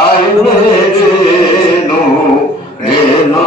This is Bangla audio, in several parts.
আইনে রেনু রেনু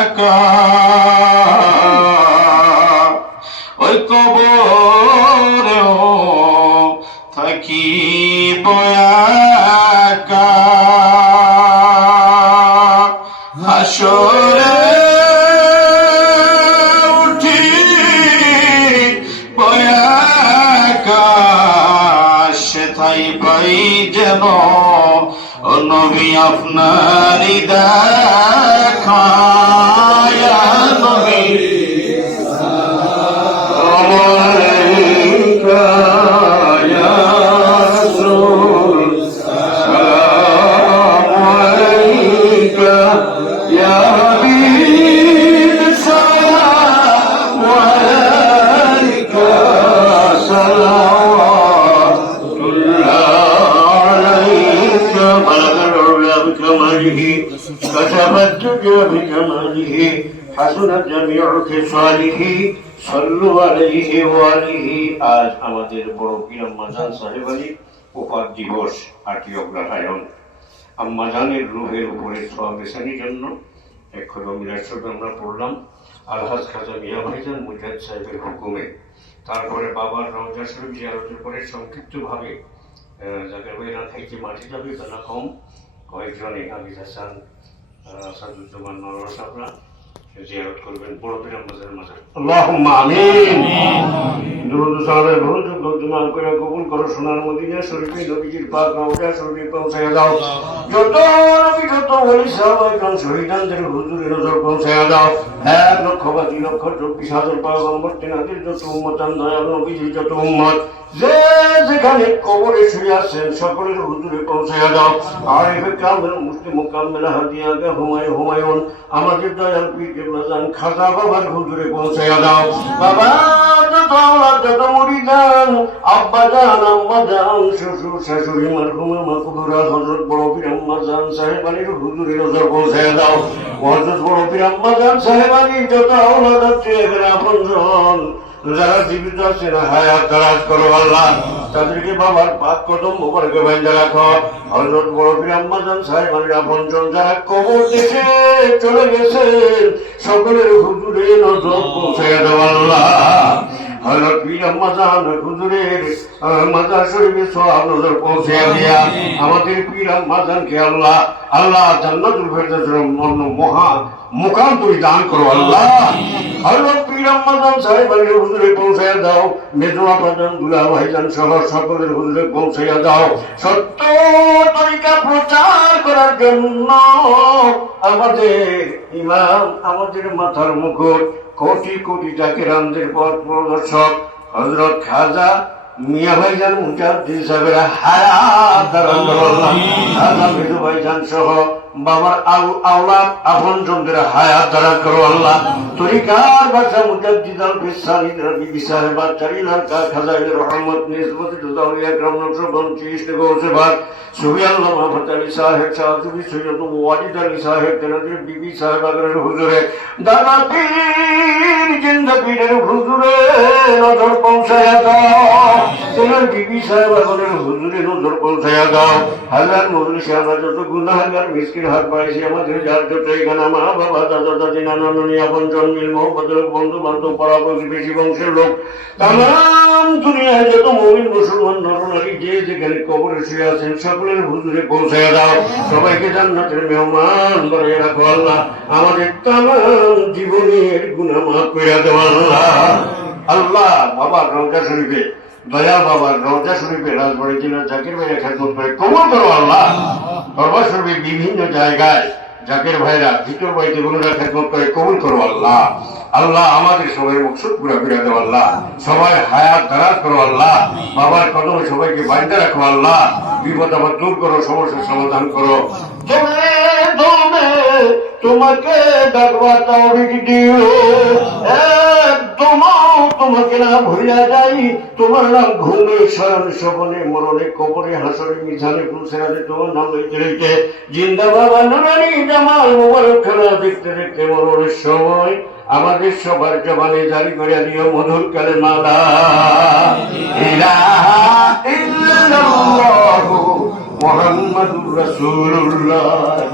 একা। ওই কবরেও থাকিব একা। থাই পাই যেন নবী আপনার দেখা। ইয়া নবী الدجى بكماله حسنت جميع خصاله صلوا عليه وآله আজ আমাদের বড় পীর আম্মাজান সাহেব আলী উপার দিবস আটই অগ্রহায়ণ আম্মাজানের রুহের উপরে ছোঁয়া মেশানির জন্য এক মিলার শব্দ আমরা পড়লাম আলহাজ খাজা মিয়া ভাইজান মুজাহিদ সাহেবের হুকুমে তারপরে বাবার রওজা শরীফ জিয়ারতের পরে সংক্ষিপ্তভাবে আহ, জাকের ভাইরা থেকে মাটি যাবে বেলা কম কয়েকজনে আবিদ হাসান আহ, আসাদুজ্জামান মারওয়া সাহেবরা জিয়ারত করবেন বড় পীরাম্বাজারের মাজার। আল্লাহুম্মা আমিন। যত নবী যত ওলি সাহাবা একদম শহীদানদের হুজুরে নজর পৌঁছায় দাও। এক লক্ষ বা দুই লক্ষ চব্বিশ হাজার পয়গম্বর তেনাদের যত উম্মতান দয়াল নবীজির যত উম্মত, যে যেখানে কবরে শুয়ে আছেন, সকলের হুজুরে পৌঁছায় দাও আর এবার কামেল মুসলিম মুকাম্মেল হাদিয়াকে হুমায়ুন হুমায়ুন, আমাদের দয়াল পীর কেবলাজান খাজা বাবার হুজুরে পৌঁছায় দাও বাবা আব্বা জান, আম্মা জান, শ্বশুর, শাশুড়ি মার মারহুমা, মাকুবুরা, হযরত বড় পীর আম্মা জান, সাহেব আলীর হুজুরে নজর পৌঁছায় দাও হযরত বড় আম্মা জান সাহেব আলীর যত আওলাদ আছে এখানে আপনজন যারা জীবিত আছে না হায়াত দারাজ করো আল্লাহ তাদেরকে বাবার পাক কদম মোবারকে বাইন্দা রাখো হযরত বড় আম্মা জান সাহেব আলীর আপনজন যারা কবর দেখে চলে গেছেন সকলের হুজুরে নজর পৌঁছায় দাও আল্লাহ। হযরত পীর আম্মাজান হুজুরের মাজার শরীফে সওয়াব নজর পৌঁছে দিয়া আমাদের পীর আম্মাজানকে আল্লাহ আল্লাহ জান্নাতুল ফেরদাউসের মহা মুকাম তুমি দান করো আল্লাহ। হযরত পীর আম্মাজান সাহেব আলী হুজুরে পৌঁছায়া দাও মেজমা পাজান দুলা ভাইজান সহ সকলের হুজুরে পৌঁছায়া দাও। সত্য তরিকা প্রচার করার জন্য আমাদের ইমাম আমাদের মাথার মুকুট কোটি কোটি জাকিরানদের পথ প্রদর্শক হজরত খাজা মিয়া ভাইজান মুজাদ্দিন সাহেবের হায়াত করলাম খাজা মেজু ভাইজান সহ বাবার আওলাদ আপন জনদের হায়াত ধারণ করো আল্লাহ। তরিকার বাসা মুজাদ্দিদ আল বিসারি রবি সাহেব বাচ্চারি লড়কা খাজা রহমত নিসবত গৌসে ভাগ। সুবি আল্লাহ আলী সাহেব সৈয়দ আলী সাহেব তেনাদের বিবি সাহেব আগরের হুজুরে। দাদা পীর জিন্দা পীরের হুজুরে নজর পৌঁছায়া তেনার বিবি সাহেব আগরের হুজুরে নজর পৌঁছায়া দাও হাজার মজলিসে আমরা যত গুনাহাগার মিসকিন হাত পাইছি আমাদের যার যত এখানে মা, বাবা, দাদা, দাদি, নানা, নানি, আপন জন্মিল মোহাম্মদের বন্ধু বান্ধব পাড়া প্রতিবেশী বংশের লোক তাম দুনিয়ায় যত মমিন মুসলমান নরনারী যে যেখানে কবরে শুয়ে আছেন, সকলের হুজুরে পৌঁছায় দাও। সবাইকে জান্নাতের মেহমান করে রাখো আল্লাহ। আমাদের তাম জীবনের গুণা মাফ করে দেওয়া আল্লাহ। আল্লাহ বাবা রওজা শরীফে দয়া বাবার রওজা শরীফে রাজবাড়ি জেলার জাকির ভাইয়া খেদমত করে কবল করো আল্লাহ। দরবার শরীফে বিভিন্ন জায়গায় জাকির ভাইরা ভিতর বাড়িতে বোনেরা খেদমত করে কবুল করো আল্লাহ। আল্লাহ আমাদের সবাই মকসুদ পুরা ফিরা দেও আল্লাহ। সবাই হায়াত দারাজ করো আল্লাহ। বাবার কদমে সবাইকে বাইন্দা রাখো আল্লাহ। বিপদ আবার দূর করো, সমস্যার সমাধান করো। তোমাকে ডাকবা তৌফিক দিও। না ভুলিয়া যাই, তোমার নাম ঘুমে শয়ন স্বপনে, মরণে কবরে হাসরে মিঝানে ফুলসেরাতে তোমার নাম লইতে জিন্দা বাবা নুরানি জামাল, মোবারক, খেলা, দেখতে দেখতে মরণের সময়, আমাদের সবার জবানে জারি করে দিও মধুর কালে মালা। মুহাম্মাদুর রাসূলুল্লাহ।